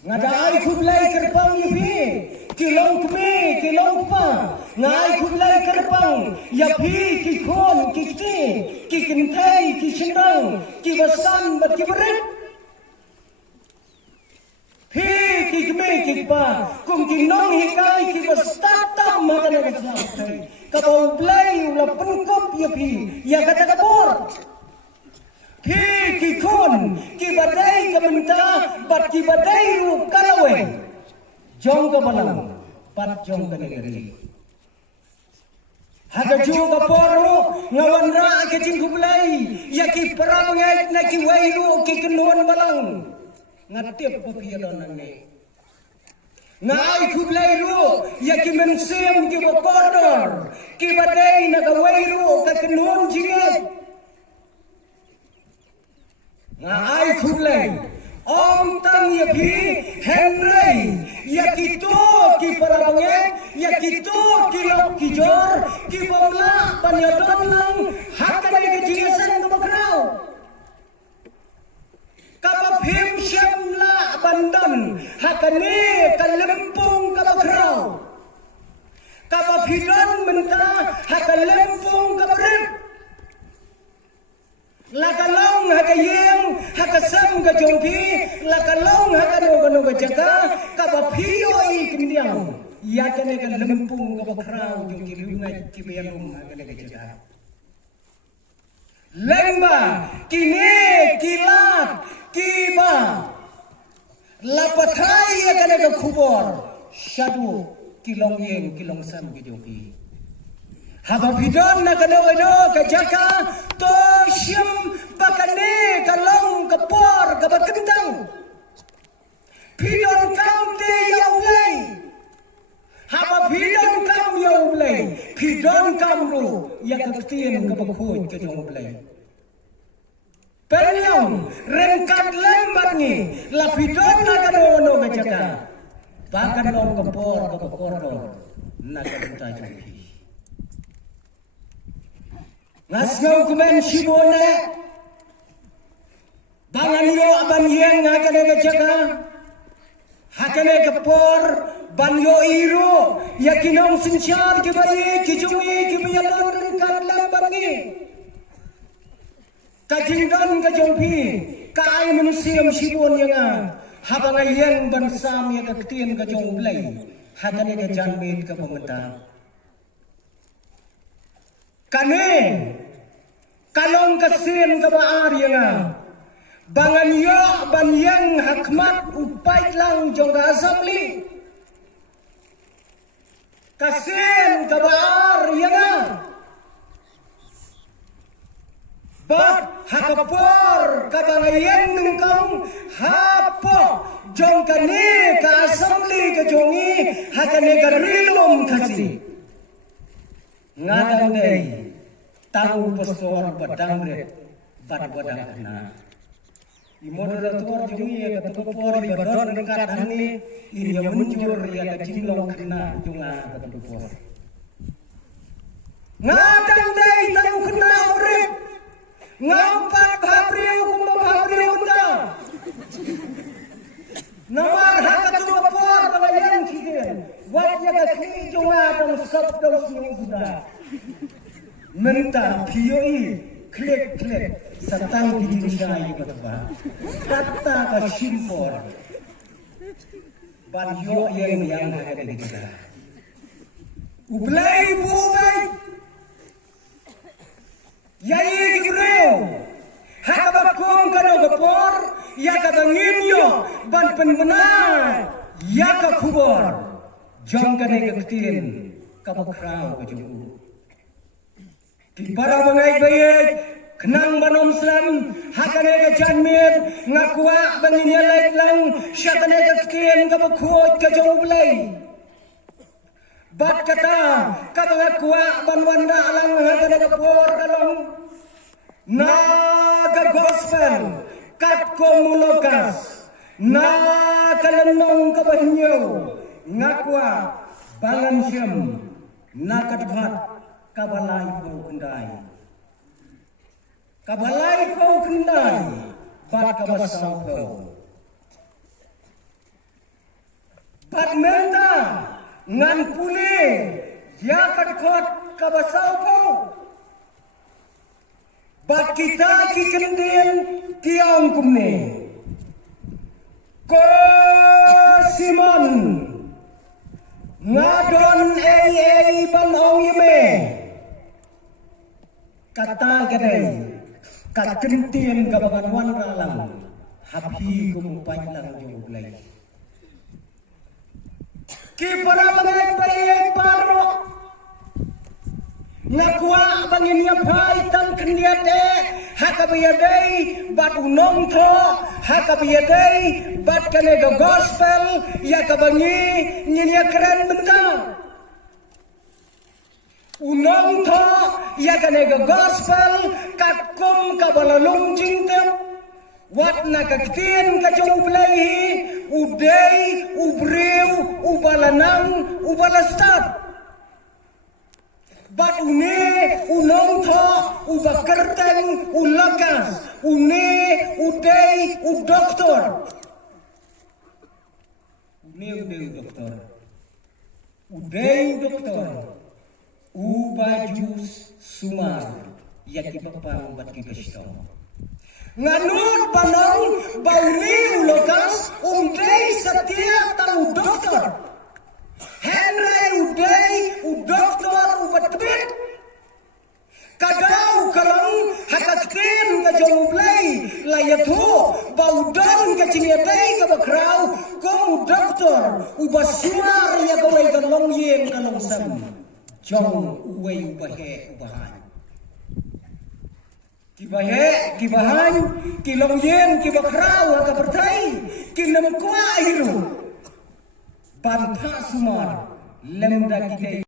ngadai kublai kerpang ipi kilong kme kilong pa ngai kublai kerpang yapi kikon kikti kikintai kisindang kibasan bat kiberit pi kikme kikpa kum kinong hikai kibastatam makana kasai kabau blai ula pengkop yapi ya kata kabor pi kikon kibadai kabenta bat kibadai ru kalawe jong kabalang pat jong kanegari haga juga poro ngawan ra ke jingkublai yaki parabangai na ki wairu ki kenuan balang ngatip papiadon ne ngai kublai ru yaki mensem ki bokordor ki badai na ka wairu ka kenuan jingat ngai kublai Om tang yapi Henry yakito ki parabangai yakito ki lok ki jor ki bomla panyadon lang hakane ke jingasan ka bakraw kapapim syamla bandan hakane kalempung ka bakraw kapapidon menta hakalempung ka barit lakalong hakayeng hakasam ka jongpi lakalong hakano ka jaga kabapiyo ikindiang yakane ka lempung ka bakraw jongki lungai kibayalong hakane ka jaga lemba kine kilat kiba lapatai yakane ka kubor syadu kilong yeng kilong sam ka jongpi haba bidon na kano kajaka to syam bakane kalong kapor kabat kentang bidon kam te yaulay haba bidon kam yaulay bidon kam ru yakaktin kabakhoy kajonglay penyong rengkat lembat ni la bidon na kano kajaka bakan long kapor kabakordor na kabuta jongpi ngasngau kumen shibone bangan yo aban yeng hakane ke jaga hakane ke por ban yo iro yakinong sinchar ke bayi kijungi ke bayalon rengkat lambat ni kajingdan kajongpi kai manusia shibon yang habang yeng ban sam ya kaktian kajongblai hakane ke janmit ke pemerintah kane kalong kasin ka baar yang bangan yo ban yang hakmat upai lang jong ka asambli kasin ka baar yang bat hakapor ka bangayen nungkong hapo jong kane ka asambli ka jongi hakane ka rilom kasi ngadang day tahu postor badang red bad badang kena imoderator jungi ya ketua pori badon dekat hani ini yang muncul ya kecilong kena junga ketua pori ngadang day tahu kena urip ngampat habriu kumam habriu ta namar hak ketua pori balayan kigen wajah kaki junga dan sabda sini sudah menta pioi klik satang gidi syai batba kata ka simpor ban yo yang ada di kita ublai bubai yai gibreu hakabat kong kano gapor ya kata ngimyo ban penbenar ya ka kubor jong kane ketin kabakrao kajung para bangai bayet kenang banom slam hakane ka janmir ngakwa banginya laik lang syakane ka kien ka bakhot ka jawblay bat kata ka ngakwa banwanda alang hakane ka por kalong na ka gospel kat ko mulokas na kalanong ka bahnyo ngakwa bangan syam na kadbhat kabalai kau kendai bat kabasau kau bat menta ngan pune ya katkot kabasau po bat kita ki kendien tiang kumne ko Simon ngadon ei ban ong yeme kata gadai kat kentien gabangan wan ralang hapi kumpai lang jauh lagi ki para bangai bayi paro ngakwa bangin ya pai tan kendiate hakabiyadei bat unong tho hakabiyadei bat kane go gospel ya kabangi nyinya keren bentang unong tho ya kane go gospel katkum kabalalung jingtem wat na kaktien ka jaublai udei ubreu ubalanang ubalastat bat une unong tho ubakerteng ulakas une udei udoktor udei doktor ubajus sumar yakipapang bat kikashto nganut panong bauli ulokas udei setiap tahu doktor Henry udei udoktor ubatbit kadau kalang hakaktin ka jaublay layatho baudon ka cingedai ka bakrau kong doktor ubasumar ya gawai kalong yen kalong sam jong uway ubahe ubahan kibahan kilong yen kibakrau ka bertai kinam kwa iru bantha sumar lemda kidai